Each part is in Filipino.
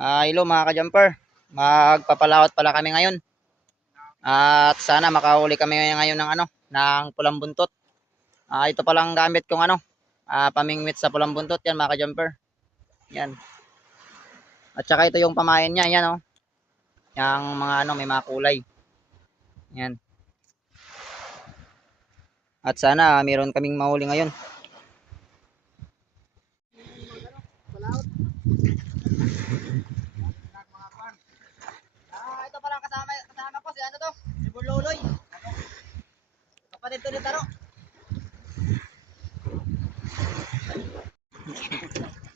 Hello mga ka-jumper. Magpapalawat pala kami ngayon. At sana makahuli kami ngayon ng ng pulang buntot. Ito palang gamit kong pamingwit sa pulang buntot yan mga ka-jumper. Yan. At saka ito yung pamain niya, yan oh. Yang mga may mga kulay. Yan. At sana mayroon kaming mahuli ngayon. Ito palang kasama ko si si Burloloy. Kapatid to ni Taro.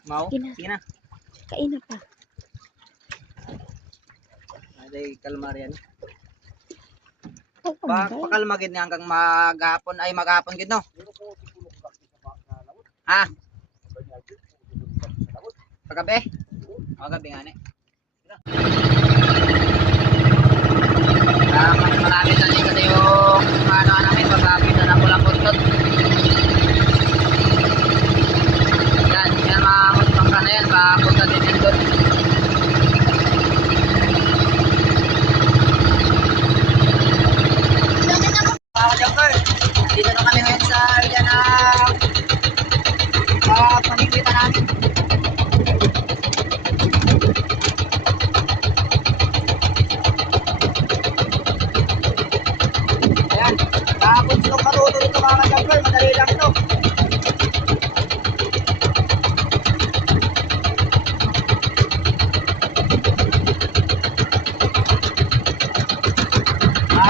Mau? Sige na. Kain na pa. Ay, kalmar yan. Oh, Pakalmagid niya hanggang maghapon ay maghapon gid no. Pagabi? Pagabi nga ni. Marami na din kasi yung namin pagkakita na pulang buntot. Yan mga mutpangka na yan, papunta din yan doon. Mga jumper, dito na kami ngayon sa area na panigwita namin. Ayan, kahapon silong matuto dito mga jumper, madali lang ito.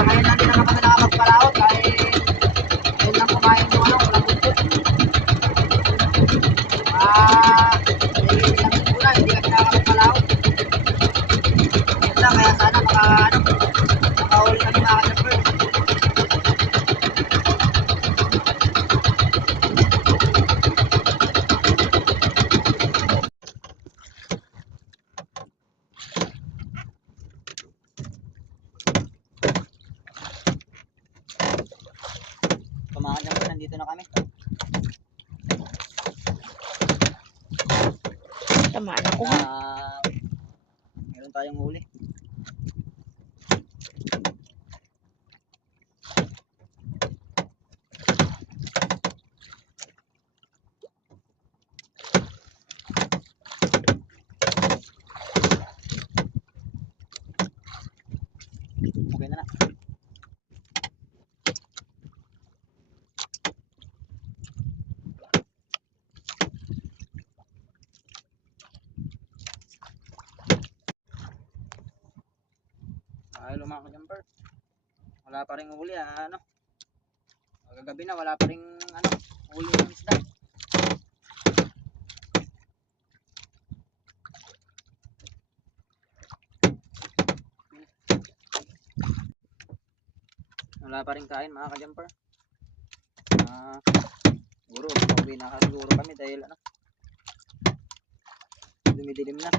Ngayon lang din naman kami nakapagpalaot dahil yun lang kumain yung walang buntot. Isang simula, hindi kami nakapagpalaot. Yun lang, kaya sana makahuli kami mga ka-jumper. Mga ka-jumper, nandito na kami. Tama na ko. Meron tayong huli. Okay na. Hello mga ka-jumper. Wala pa ring huli Kagabi na wala pa ring huli ng isda. Wala pa ring kain mga ka-jumper. Siguro pauwi na siguro kami dahil dumidilim na.